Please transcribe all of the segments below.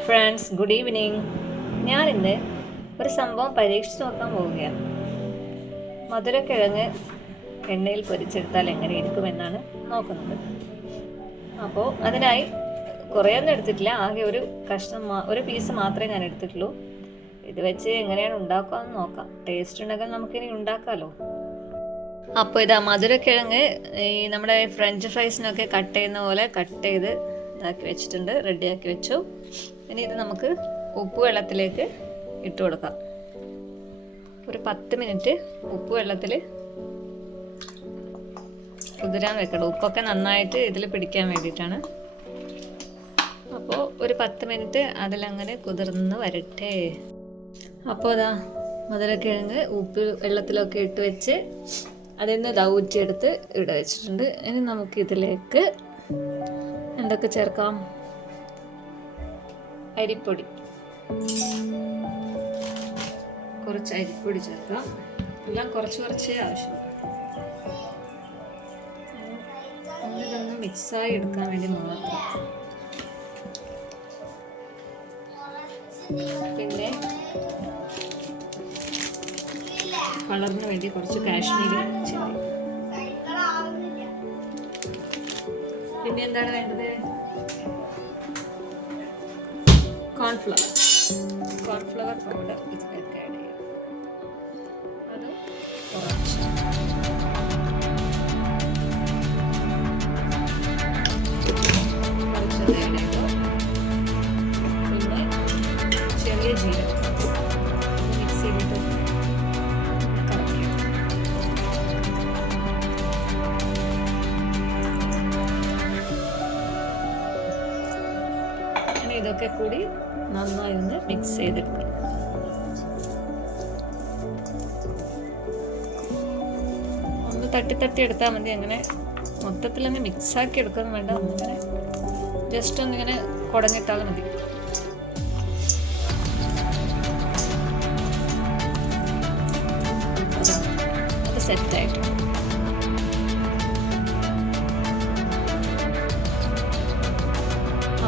Hi friends, good evening. ഞാനിന്ന് ഒരു സംഭവം പരീക്ഷിച്ച് നോക്കാൻ പോവുകയാണ്. മധുരക്കിഴങ്ങ് എണ്ണയിൽ പൊരിച്ചെടുത്താൽ എങ്ങനെ ഇരിക്കുമെന്നാണ് നോക്കുന്നത്. അപ്പോൾ അതിനായി കുറേയൊന്നും എടുത്തിട്ടില്ല, ആകെ ഒരു കഷ്ണം ഒരു പീസ് മാത്രമേ ഞാൻ എടുത്തിട്ടുള്ളൂ. ഇത് വെച്ച് എങ്ങനെയാണ് ഉണ്ടാക്കുകയെന്ന് നോക്കാം. ടേസ്റ്റ് ഉണ്ടെങ്കിൽ നമുക്കിനി ഉണ്ടാക്കാമല്ലോ. അപ്പോൾ ഇതാ മധുരക്കിഴങ്ങ് നമ്മുടെ ഫ്രഞ്ച് ഫ്രൈസിനൊക്കെ കട്ട് ചെയ്യുന്ന പോലെ കട്ട് ചെയ്ത് ഇതാക്കി വെച്ചിട്ടുണ്ട്, റെഡിയാക്കി വെച്ചു. ഇനി ഇത് നമുക്ക് ഉപ്പ് വെള്ളത്തിലേക്ക് ഇട്ട് കൊടുക്കാം. ഒരു 10 മിനിറ്റ് ഉപ്പ് വെള്ളത്തിൽ കുതിരാൻ വെക്കണം. ഉപ്പൊക്കെ നന്നായിട്ട് ഇതിൽ പിടിക്കാൻ വേണ്ടിയിട്ടാണ്. അപ്പോൾ ഒരു 10 മിനിറ്റ് അതിലങ്ങനെ കുതിർന്ന് വരട്ടെ. അപ്പോൾ അതാ മധുരക്കിഴങ്ങ് ഉപ്പ് വെള്ളത്തിലൊക്കെ ഇട്ട് വെച്ച് അതിൽ നിന്ന് ഊറ്റിയെടുത്ത് ഇവിടെ വെച്ചിട്ടുണ്ട്. ഇനി നമുക്കിതിലേക്ക് എന്തൊക്കെ ചേർക്കാം? അരിപ്പൊടി, കുറച്ച് അരിപ്പൊടി ചേർക്കാം. എല്ലാം കുറച്ച് ആവശ്യമുള്ളൂ. ഇതൊന്ന് മിക്സായി എടുക്കാൻ വേണ്ടി നോക്കാം. പിന്നെ കളറിന് വേണ്ടി കുറച്ച് കാശ്മീരി ചില്ലി. പിന്നെ എന്താണ് വേണ്ടത്? കോൺഫ്ലവർ പൗഡർ ഇതിലേക്ക് ആഡ് ചെയ്യാം. അത് കുറച്ച് ആഡ് ചെയ്തു. പിന്നെ ചെറിയ ജീരകം മിക്സ് ചെയ്തിട്ട് ഇതൊക്കെ കൂടി നന്നായി ഒന്ന് മിക്സ് ചെയ്തെടുക്കണം. ഒന്ന് തട്ടി എടുത്താൽ മതി. അങ്ങനെ മൊത്തത്തിൽ തന്നെ മിക്സാക്കി എടുക്കൊന്നും വേണ്ട. ഒന്നിങ്ങനെ ജസ്റ്റ് ഒന്നിങ്ങനെ കുടഞ്ഞിട്ടാൽ മതി. അത് സെറ്റായിട്ട്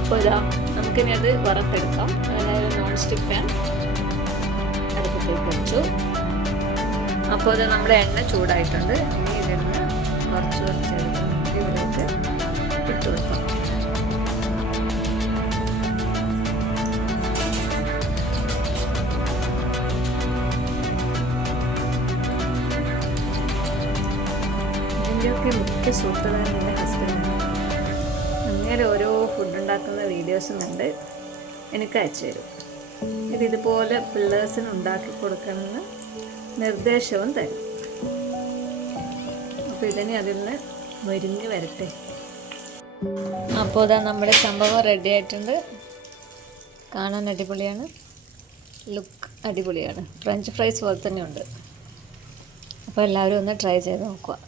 അപ്പോൾ ഇതാ നമുക്കിനി അത് വറുത്തെടുക്കാം. അതായത് നോൺ സ്റ്റിക്ക് പാൻ അടുപ്പത്തേക്ക് വെച്ചു. അപ്പോൾ ഇത് നമ്മുടെ എണ്ണ ചൂടായിട്ടുണ്ട്. ഇനി ഇതിൽ നിന്ന് കുറച്ച് ഇതിലേക്ക് ഇട്ട് കൊടുക്കാം. ഇതിൻ്റെയൊക്കെ മുഖ്യ സൂത്രധാരൻ എൻ്റെ ഹസ്ബൻഡാണ്. അങ്ങനെ ഓരോ ഫുഡ് ഉണ്ടാക്കുന്ന വീഡിയോസും കണ്ട് എനിക്ക് അയച്ചു തരും. ഇതുപോലെ പിള്ളേഴ്സിന് ഉണ്ടാക്കി കൊടുക്കണമെന്ന് നിർദ്ദേശവും തരും. അപ്പോൾ ഇതിനെ അതിൽ നിന്ന് മൊരിഞ്ഞ് വരട്ടെ. അപ്പോൾ ഇതാ നമ്മുടെ സംഭവം റെഡി ആയിട്ടുണ്ട്. കാണാൻ അടിപൊളിയാണ്, ലുക്ക് അടിപൊളിയാണ്. ഫ്രഞ്ച് ഫ്രൈസ് പോലെ തന്നെ ഉണ്ട്. അപ്പോൾ എല്ലാവരും ഒന്ന് ട്രൈ ചെയ്ത് നോക്കുക.